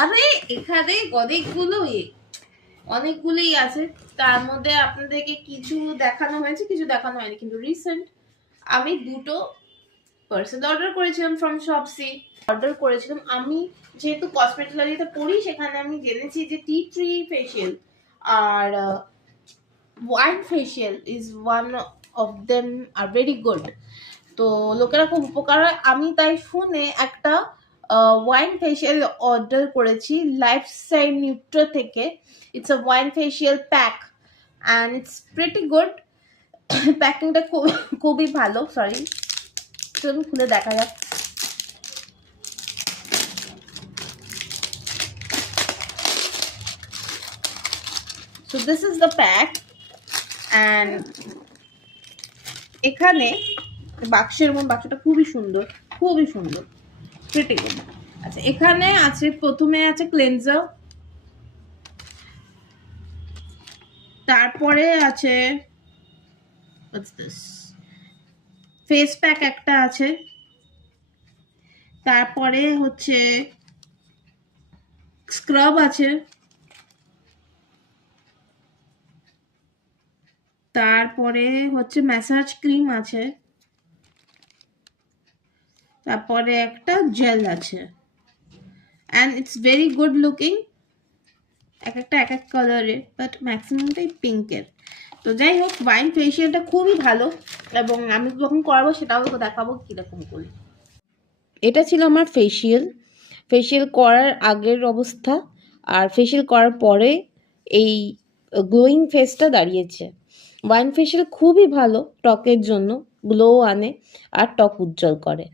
আরে এখানে অনেকগুলোই আছে, তার মধ্যে আপনাদেরকে কিছু দেখানো হয়েছে, কিছু দেখানো হয়নি। কিন্তু রিসেন্ট আমি দুটো পার্সেল অর্ডার করেছিলাম ফ্রম শপসি। অর্ডার করেছিলাম আমি, যেহেতু কসমেটোলজিতে পড়ি, সেখানে আমি জেনেছি যে টি ট্রি ফেশিয়াল আর wine facial is one of them are very good. তো লোকেরা খুব উপকার হয়, আমি তাই শুনে একটা ওয়াইন ফেশিয়াল অর্ডার করেছি লাইফস্টাইল নিউট্রো থেকে। It's a wine facial pack and it's pretty good. প্যাকিংটা খুবই ভালো। সরি, চলুন খুলে দেখা যাক। So this is the pack and এখানে বাক্সের মধ্যে, বাক্সটা খুবই সুন্দর, খুবই সুন্দর, প্রিটি গুড। আচ্ছা, এখানে আছে, প্রথমে আছে ক্লেনজার, তারপরে আছে ফেস প্যাক একটা আছে, তারপরে হচ্ছে স্ক্রাব আছে, তারপরে হচ্ছে ম্যাসাজ ক্রিম আছে, তারপরে একটা জেল আছে। And it's very good looking. এক একটা এক এক কালারের, বাট ম্যাক্সিমামটাই পিঙ্কের। তো যাই হোক, ওয়াইন ফেশিয়ালটা খুবই ভালো, এবং আমি যখন করাবো সেটাও তো দেখাবো কীরকম করি। এটা ছিল আমার ফেশিয়াল করার আগের অবস্থা, আর ফেশিয়াল করার পরে এই গ্লোয়িং ফেসটা দাঁড়িয়েছে। ওয়াইন ফেশিয়াল খুবই ভালো ত্বকের জন্য, গ্লো আনে আর ত্বক উজ্জ্বল করে।